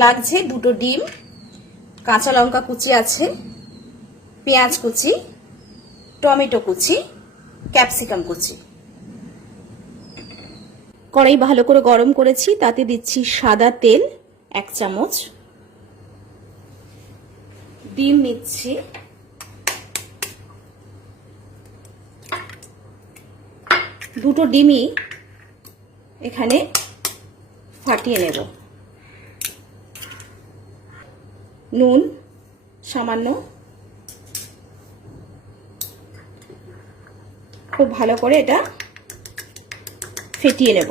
লাগছে দুটো ডিম, কাঁচা লঙ্কা কুচি আছে, পেঁয়াজ কুচি, টমেটো কুচি, ক্যাপসিকাম কুচি। কড়াই ভালো করে গরম করেছি, তাতে দিচ্ছি সাদা তেল, এক চামচ। ডিম নিচ্ছি। দুটো ডিমই এখানে ফাটিয়ে নেব। নুন সামান্য। খুব ভালো করে এটা ফেটিয়ে নেব।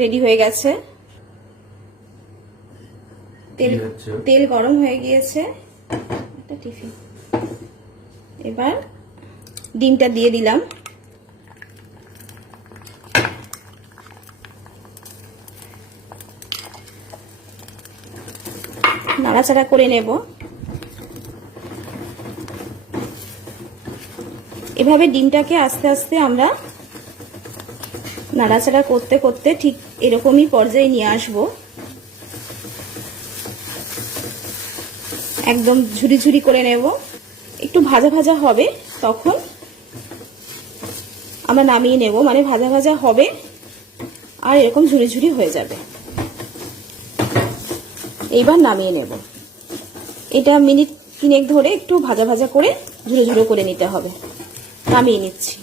রেডি হয়ে গেছে। তেল তেল গরম হয়ে গিয়েছে। একটা টিফিন। এবার ডিমটা দিয়ে দিলাম। নাড়াচাড়া করে নেব। এভাবে ডিমটাকে আস্তে আস্তে আমরা নাড়াচাড়া করতে করতে ঠিক এরকমই পর্যায়ে নিয়ে আসব। একদম ঝুরি ঝুরি করে নেব। একটু ভাজা ভাজা হবে, তখন আমরা নামিয়ে নেব। মানে ভাজা ভাজা হবে আর এরকম ঝুড়ি ঝুড়ি হয়ে যাবে। এইবার নামিয়ে নেব। এটা মিনিট তিনেক ধরে একটু ভাজা ভাজা করে ঝুড়ো ঝুড়ে করে নিতে হবে। নামিয়ে নিচ্ছি।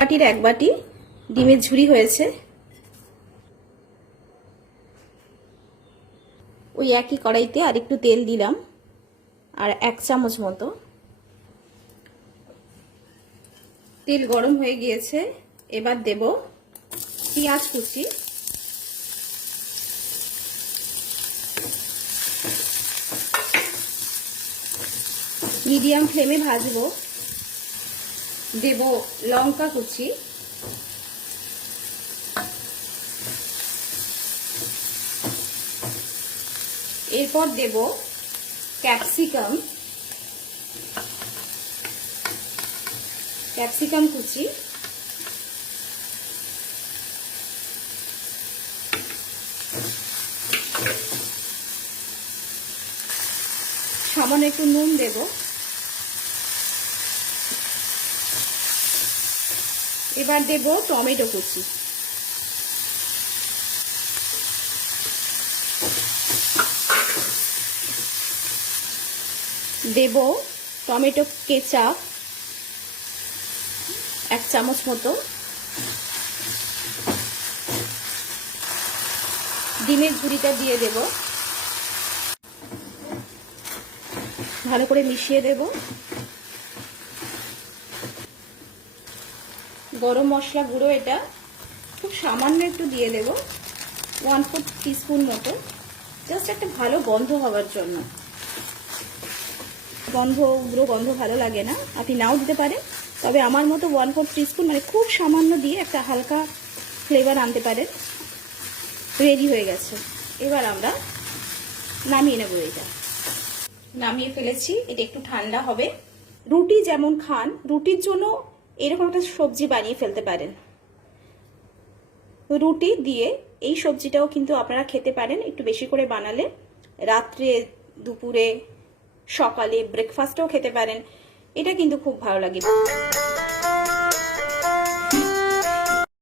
বাটির এক বাটি ডিমের ঝুড়ি হয়েছে। ওই একই কড়াইতে আর একটু তেল দিলাম, আর এক চামচ মতো। তেল গরম হয়ে গিয়েছে, এবার দেব পেঁয়াজ কুচি। মিডিয়াম ফ্লেমে ভাজবো। দেব লঙ্কা কুচি। এরপর দেব ক্যাপসিকাম। ক্যাপসিকাম কুচি। সামান্য একটু নুন দেব। এবার দেব টমেটো কুচি। দেব টমেটো কেচাপ এক চামচ মতো। ডিমের ঝুড়িটা দিয়ে দেব। ভালো করে মিশিয়ে দেব। গরম মশলা গুঁড়ো এটা। খুব সামান্য একটু দিয়ে দেব ওয়ান ফোর টিস্পুন মতো। জাস্ট একটা ভালো গন্ধ হওয়ার জন্য। গন্ধ উগ্র গন্ধ ভালো লাগে না। আপনি নাও দিতে পারেন। তবে আমার মতো ওয়ান ফোর টিস্পুন মানে খুব সামান্য দিয়ে একটা হালকা ফ্লেভার আনতে পারেন। রেডি হয়ে গেছে। এবার আমরা নামিয়ে নেব এটা। নামিয়ে ফেলেছি। এটা একটু ঠান্ডা হবে। রুটি যেমন খান, রুটির জন্য এরকম একটা সবজি বানিয়ে ফেলতে পারেন। রুটি দিয়ে এই সবজিটাও কিন্তু আপনারা খেতে পারেন, একটু বেশি করে বানালে। রাত্রে, দুপুরে, সকালে ব্রেকফাস্টও খেতে পারেন। এটা কিন্তু খুব ভালো লাগে।